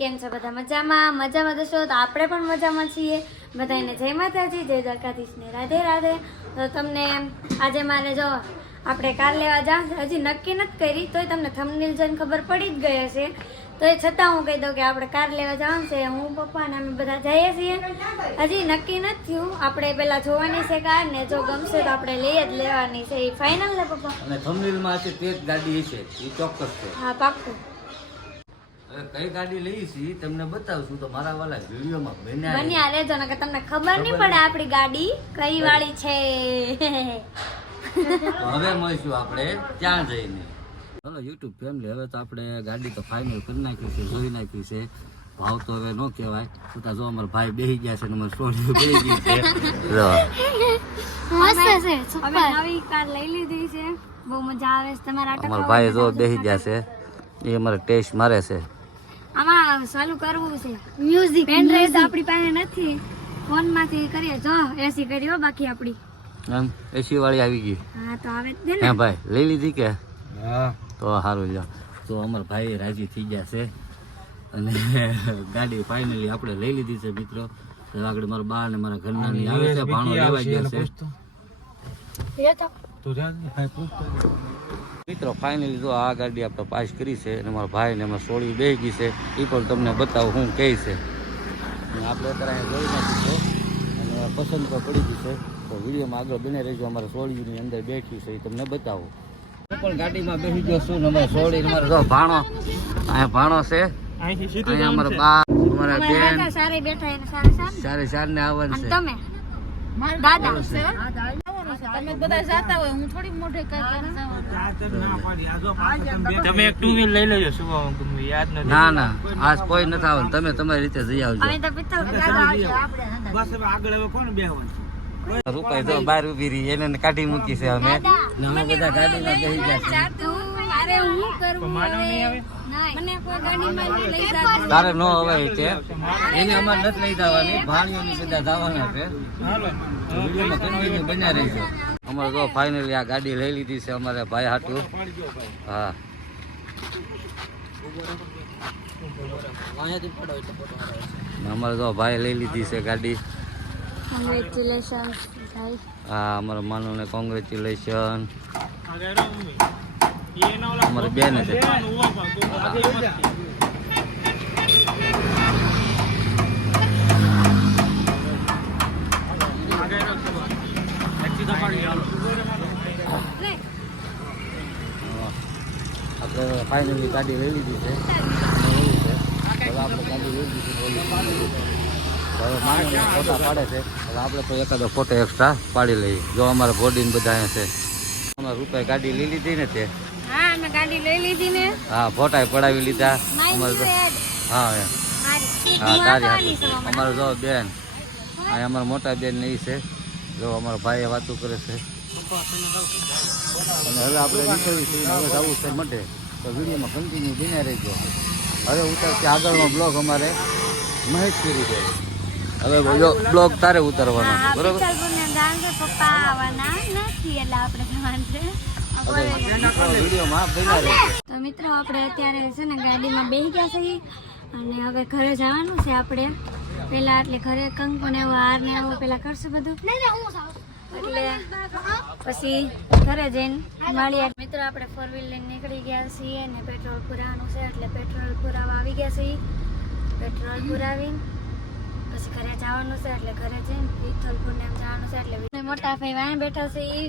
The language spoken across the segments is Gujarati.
કેમ છો? બધા મજામાં? મજામાં જશો તો આપણે પણ મજામાં છીએ. બધાને જય માતાજી જય દ્વારકાધીશ ને રાધે રાધે. તો તમને આજે મારે જો આપણે કાર લેવા જા હજી નક્કી નથી કરી તોય તમને થમનીલ જોઈને ખબર પડી જ ગઈ હશે. તો એ છતાં હું કહી દઉં કે આપણે કાર લેવા જવાનું છે. હું પપ્પા ને અમે બધા જઈએ છીએ. હજી નક્કી નથી થયું. આપણે પેલા જોવાની છે કાર ને જો ગમશે તો આપણે લઈ જ લેવાની છે. એ ફાઇનલ ને પપ્પા? અને થંબનેલમાં છે તે જ ગાડી છે એ ચોક્કસ છે. હા પાક્કું. કઈ ગાડી લઈ છે તમને બતાવશું તો મારા વાલા વિડીયોમાં બન્યા બન્યા રહેજો ને કે તમને ખબર નહીં પડે આપણી ગાડી કઈ વાળી છે. હવે મળીશું આપણે ત્યાં જઈને. ચલો યુટ્યુબ ફેમિલી હવે તો આપણે ગાડી તો ફાઇનલ કરી નાખી છે જોઈ નાખી છે. ભાવ તો હવે ન કહેવાય. છતાં જો અમારા ભાઈ બેસી ગયા છે ને અમારી સોની બેસી ગઈ છે. મસ્ત છે અમે નવી કાર લઈ લીધી છે. બહુ મજા આવે છે. તમારા અમારા ભાઈ જો બેસી ગયા છે. એ અમારે ટેસ્ટ મારે છે. આમાં ચાલુ કરવું છે. મ્યુઝિક પેન ડ્રાઈવ તો આપણી પાસે નથી. ફોનમાંથી કરીએ. જો એસી કર્યો બાકી આપણી. એમ એસી વાળી આવી ગઈ. હા તો આવે જ હે ને. ભાઈ લઈ લીધી કે? તો સારું લ્યો. તો અમારા ભાઈ રાજી થઈ ગયા છે. અને ગાડી ફાઇનલી આપણે લઈ લીધી છે મિત્રો. તો આગળ મારા બા ને મારા ઘરના ની આવે છે ભાણો લેવા ગયા છે. મિત્રો ફાઇનલી જો આ ગાડી આપણે પાસ કરી છે અને મારા ભાઈ ને એમાં સોળી બે ગઈ છે એ પણ તમને બતાવું હું કહે છે. અને આપણે અત્યારે અહીંયા જોઈ નાખ્યું છે અને પસંદ પણ પડી ગઈ છે. તો વિડીયોમાં આગળ બને રહેજો અમારે સોળીની અંદર બેઠ્યું છે એ તમને બતાવું. હું પણ ગાડીમાં બેસી ગયો છું અમારે સોળી અમારે જો ભાણો અહીંયા ભાણો છે. અહીંયા અમારા બા અમારા બેન સારે સારા ને આવવાનું તમે દાદા તમે બધા જાતા હોય હું થોડી મોઢે કઈ તમે એક ટુ વ્હીલ લઈ લેજો શુભમ યાદ નથી. ના ના આજ કોઈ નથી આવવાનું તમે તમારી રીતે જઈ આવજો. બસ હવે આગળ હવે કોણ બેહવાનું રૂપાઈ તો બહાર ઊભી રહી. એને કાઢી મૂકી છે અમે. બધા ગાડીમાં બેસી ગયા હું કરું હવે? મને કોઈ ગાડીમાં નહીં લઈ જાતા તારે નો હવે છે એને અમારે નથી લઈ જવાની. ભાણીઓની બધા જવાના છે. વિડીયોમાં કન્ટિન્યુ બન્યા રહીશું અમારે તો ફાઇનલી આ ગાડી લઈ લીધી છે અમારે ભાઈ હાટું. હા. અમારે તો ભાઈ લઈ લીધી છે ગાડી. હા અમારા માનવને કોંગ્રેચ્યુલેશન અમારી બેન છે. આપણે ફાઇનલી ગાડી લઈ લીધી છે. હવે આપણે. હવે માનવને ફોટા પાડે છે. આપણે તો એકાદો ફોટો એક્સ્ટ્રા પાડી લઈએ. જો અમારા બોડીને બધા અહીંયા છે. અમારા રૂપિયા ગાડી લઈ લીધી ને તે. અમે ગાડી લઈ લીધી ને. હા ફોટા પડાવી લીધા. અમારે હા હા તારી અમારે. જો બેન આ અમારા મોટા બેન ને એ છે. જો અમારા ભાઈ વાતો કરે છે. અને હવે આપણે નીકળવી છીએ હવે જવું છે મટે તો વિડીયોમાં કન્ટિન્યુ રહી રહેજો. હવે ઉતરશે આગળનો બ્લોગ અમારે મહેશ્વરી છે હવે બ્લોગ તારે ઉતારવાનો. છે બરોબર? પિત્તલપુરને જાણ છે પપ્પા આવવાના. નથી એટલે આપણે તો મિત્રો આપણે અત્યારે છે ને ગાડીમાં બેસી ગયા છીએ અને હવે ઘરે જવાનું છે આપણે. પેલા એટલે ઘરે કંકુ ને એવું હાર ને એવું પેલા કરશું બધું. એટલે પછી ઘરે જઈને મળીએ. મિત્રો આપણે ફોર વ્હીલ લઈને નીકળી ગયા છીએ ને પેટ્રોલ પુરાવાનું છે એટલે પેટ્રોલ પુરાવા આવી ગયા છીએ. પેટ્રોલ પુરાવીને પછી ઘરે જવાનું છે એટલે ઘરે જઈને તિથલપુર ને એમ જવાનું છે એટલે મોટા ભાઈ વાંહે બેઠા છે એ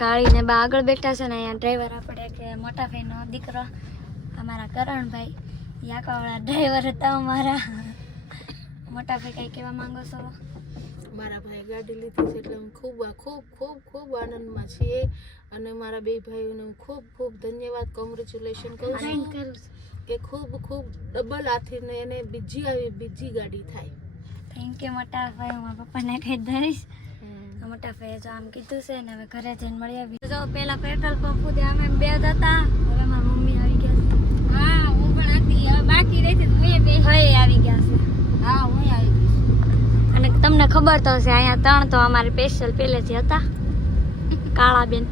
કાળી ને બા આગળ બેઠા છે ને અહીંયા ડ્રાઈવર આપણે કે મોટા ભાઈનો દીકરો અમારા કરણભાઈ યાકાવાળા ડ્રાઈવર હતા અમારા. મોટા ભાઈ કઈ કહેવા માંગો છો? મારા ભાઈ ગાડી લીધી છે એટલે હું ખૂબ ખૂબ ખૂબ ખૂબ આનંદમાં છીએ. અને મારા બે ભાઈઓને હું ખૂબ ખૂબ ધન્યવાદ કોંગ્રેચ્યુલેશન કહું છું. કે ખૂબ ખૂબ ડબલ હાથીને એને બીજી આવી બીજી ગાડી થાય. થેન્ક યુ મોટા ભાઈ હું મારા પપ્પાને દઈશ તો મોટા ભાઈએ જો આમ કીધું છે ને હવે ઘરે જઈને મળી આવી જો પેલા પેટ્રોલ પંપ સુધી અમે બે જ હતા હવે મારી મમ્મી આવી ગયા છે હા હું પણ હતી હવે બાકી રહી છે બે બે હવે આવી ગયા છે હા હું આવી અને તમને ખબર તો હશે અહીંયા ત્રણ તો અમારે સ્પેશિયલ પહેલેથી હતા કાળા બેન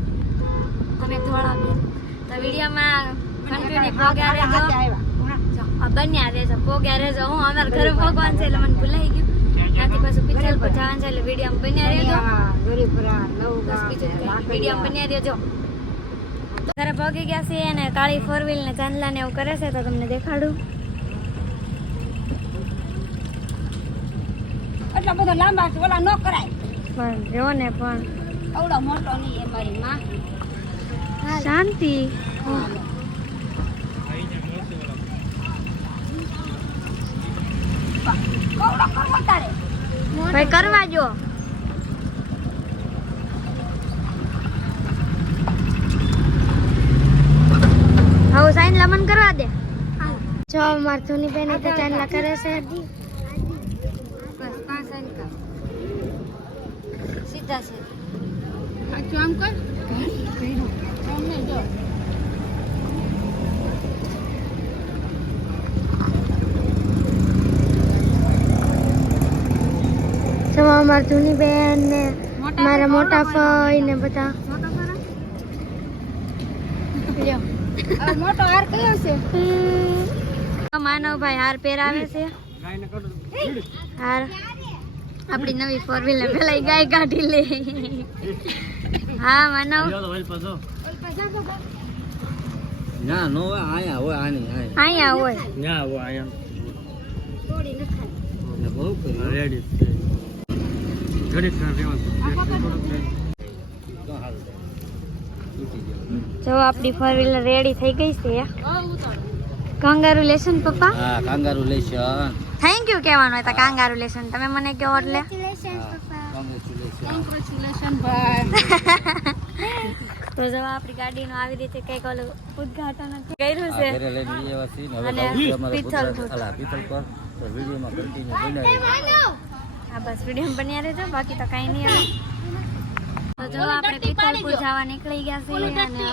તમે ધોળા બેન તો વિડીયોમાં કન્ટિન્યુ બન્યા રહેજો પોગ્યા રહેજો હું અમારા ઘરે ભગવાન છે એટલે મને ભૂલાઈ ગયું ત્યાંથી પાછું પિથલ પર જવાનું છે એટલે વીડિયો બન્યા રહેજો. વીડિયો બન્યા રહેજો. ઘરે પહોંચી ગયા છીએ અને કાળી ફોર વ્હીલ ને ચાંદલા ને એવું કરે છે તો તમને દેખાડું. એટલા બધા લાંબા છે ઓલા ન કરાય. પણ જો ને પણ. આવડો મોટો નહીં એ મારી માં. શાંતિ કવડો કરવો તારે ભાઈ કરવા જો હવે સાઈન લમન કરવા દે જો અમાર ધોની બેન તો ચાંદલા કરે છે બસ પાંચ સાઈન કર સીધા સીધા સાચું આમ કર આમ નહીં જો જો અમાર ધોની બેન ને મારા મોટા ફઈ ને બધા હવે મોટો હાર કયો છે માનવભાઈ હાર પહેરાવે છે. હાર. આપણી નવી ફોર વ્હીલર પેલા ગાય કાઢી લે. હા માનવ. ના નો આયા હોય આની આયા અહીંયા હોય. ના હોય આયા. બહુ રેડી છે. જો આપણી ફોર વ્હીલર રેડી થઈ ગઈ છે. કોંગ્રેચ્યુલેશન પપ્પા હા કાંગારુલેશન થેન્ક યુ કહેવાનું હતા તો કાંગારુલેશન તમે મને કહો એટલે. કોંગ્રેચ્યુલેશન કોંગ્રેચ્યુલેશન ભાઈ તો જો આપણી ગાડીનું આવી રીતે કંઈક ઓલું ઉદ્ઘાટન કર્યું છે. ઘરે લઈને જઈએ એવા ને હવે અને પિત્તલ ગુજરાત- પર. અલા, પર તો વિડીયોમાં કન્ટિન્યુ બનાવી હા બસ વીડિયો બન્યા રહેજો બાકી તો કાંઈ નહીં આવે તો જો આપણે પિત્તલપુર જવા નીકળી ગયા છીએ અને.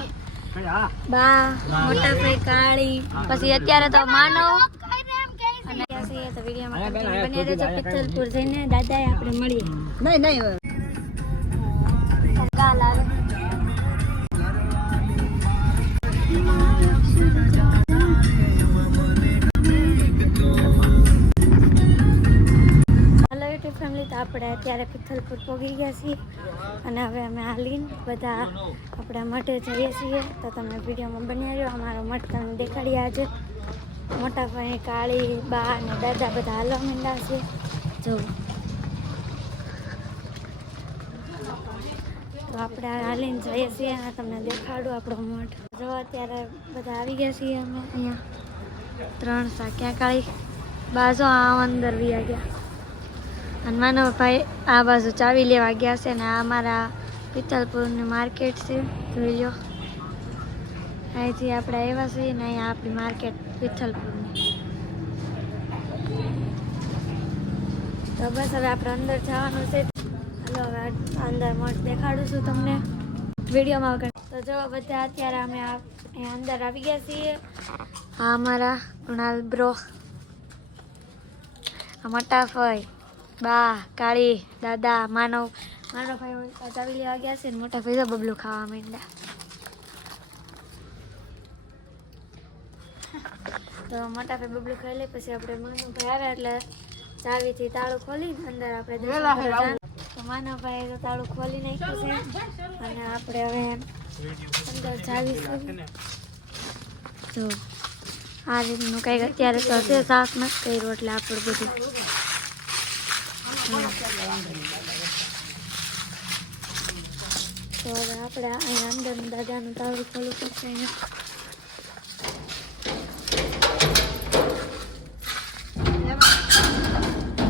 બા મોટા ભાઈ કાળી. પછી અત્યારે તો માનવ. અને તો વિડીયોમાં રહેજો. જઈને દાદાએ આપણે મળીએ. નહીં નહીં કાલ આવે ફેમિલી તો આપણે અત્યારે પિથલપુર પહોંચી ગયા છીએ. અને હવે અમે હાલીને બધા આપણે મઠે જઈએ છીએ. તો તમે વિડીયોમાં બન્યા રહ્યો અમારો મઠ તમને દેખાડીએ આજે. મોટા ભાઈ, કાળી, બા અને દાદા બધા હાલવા માંડ્યા છે. જો. તો આપણે હાલીને જઈએ છીએ. અને તમને દેખાડું આપણો મઠ જો, અત્યારે બધા આવી ગયા છીએ અમે અહીંયા. ત્રણ સા ક્યાં કાળી? બાજુ આ અંદર વ્યા ગયા. અને માનવભાઈ આ બાજુ ચાવી લેવા ગયા છે ને આ અમારા પિત્તલપુરની માર્કેટ છે. જોઈ લો. અહીંથી આપણે આવ્યા છીએ ને અહીંયા આપણી માર્કેટ પિત્તલપુરની. તો બસ હવે આપણે અંદર જવાનું છે. હલો, હવે અંદર મઠ દેખાડું છું તમને વિડીયોમાં વગર. તો જો, બધા અત્યારે અમે અંદર આવી ગયા છીએ. હા અમારા કૃણાલ બ્રો આ મોટા ફઈ બા કાળી દાદા માનવ માનવ ભાઈ ચાવી લેવા ગયા છે ને મોટા ભાઈ બબલું ખાવા માંડ્યા. તો મોટા ભાઈ બબલું ખાઈ લે પછી આપણે માનવભાઈ આવ્યા એટલે ચાવીથી તાળું ખોલી અંદર આપણે તો માનવભાઈ તો તાળું ખોલી નાખ્યું છે. અને આપણે હવે અંદર જાવીશું તો આ રીતનું કંઈક અત્યારે તો સાફ નથી કર્યું એટલે આપણું બધું. તો હવે આપણે અહીંયા અંદર દાદાનું તાળું ખોલવું પડશે અહીંયા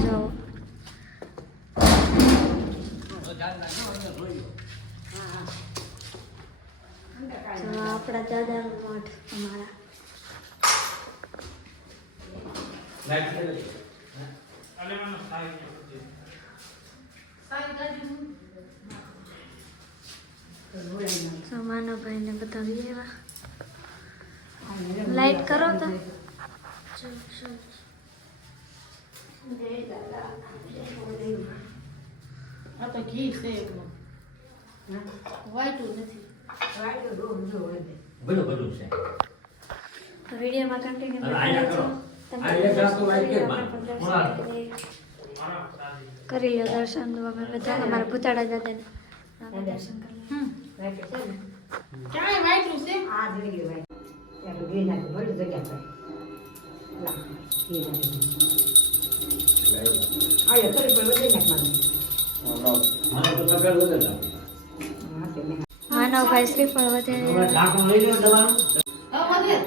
જો જો આપણા દાદાનું મઠ અમારા તો માનવભાઈને બધા એવા. લાઈટ કરો તો. આ તો ઘી છે એકલો વાઈટું નથી. બધું બધું છે. તો વિડીયોમાં કન્ટિન્યુ તમે કરી લો, દર્શન લો અમે બધા અમારા ભૂતાળા દાદાને. દર્શન કરી. ક્યાંય માનવભાઈ શ્રીફળ વધે. લો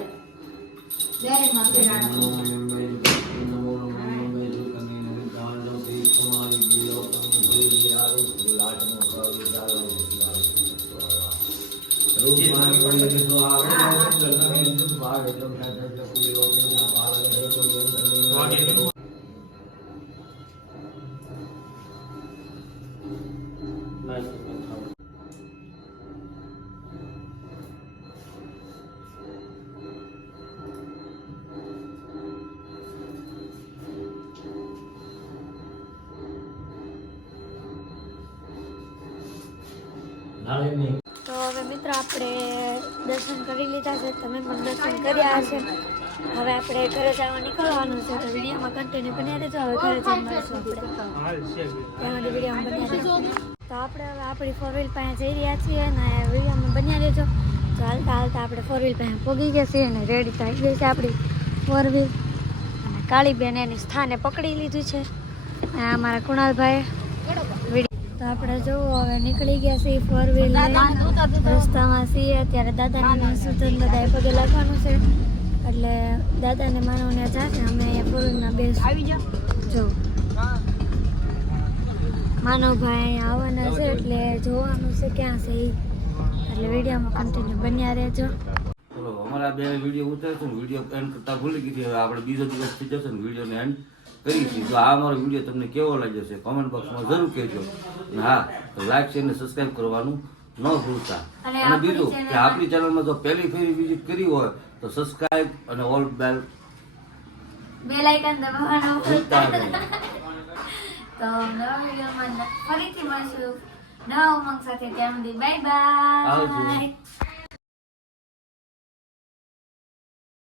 જય માતા તો હવે મિત્રો આપણે દર્શન કરી લીધા છે. તમે પણ દર્શન કર્યા હશે. હવે આપણે ઘરે જવા નીકળવાનું છે. તો વિડીયોમાં કન્ટિન્યુ બન્યા રહેજો. હવે ઘરે જઈ મળશું આપણે. ત્યાં વિડીયોમાં રહેજો. તો આપણે હવે આપણી ફોર વ્હીલ પાસે જઈ રહ્યા છીએ અને વિડીયોમાં બન્યા રહેજો. તો હાલતા હાલતા આપણે ફોર વ્હીલ પાસે પોગી ગયા છીએ અને રેડી થઈ ગઈ છે આપણી ફોર વ્હીલ અને કાળીબેન એની સ્થાને પકડી લીધું છે. અને અમારા કુણાલભાઈ તો આપણે જોવો હવે નીકળી ગયા છીએ ફોર વ્હીલર રસ્તામાં છીએ અત્યારે દાદાને સુધન બધા પગે લાગવાનું છે. એટલે દાદાને માનવને જાશે અમે અહીંયા ફોર વ્હીલમાં બેસ આવી જો. માનવભાઈ અહીંયા આવવાના છે એટલે જોવાનું છે ક્યાં છે એટલે વિડીયોમાં કન્ટિન્યુ બન્યા રહેજો. ચલો અમારા બે વીડિયો ઉતારે છે વીડિયો એન્ડ કરતા ભૂલી ગઈ હતી. હવે આપણે બીજો દિવસ થઈ જશે ને વિડીયોને એન્ડ કરી છે. જો આ અમારો વીડિયો તમને કેવો લાગ્યો છે કોમેન્ટ બોક્સમાં જરૂર કહેજો. અને હા લાઈક શેર અને સબસ્ક્રાઇબ કરવાનું ન ભૂલતા. અને બીજું કે આપણી ચેનલમાં જો પહેલી ફેરી વિઝિટ કરી હોય તો સબસ્ક્રાઇબ અને ઓલ બેલ બેલ આઇકન દબાવવાનું ભૂલતા નહીં. તો નવા વિડીયોમાં ફરીથી મળશું. નવા ઉમંગ સાથે ત્યાં સુધી બાય બાય આવજો.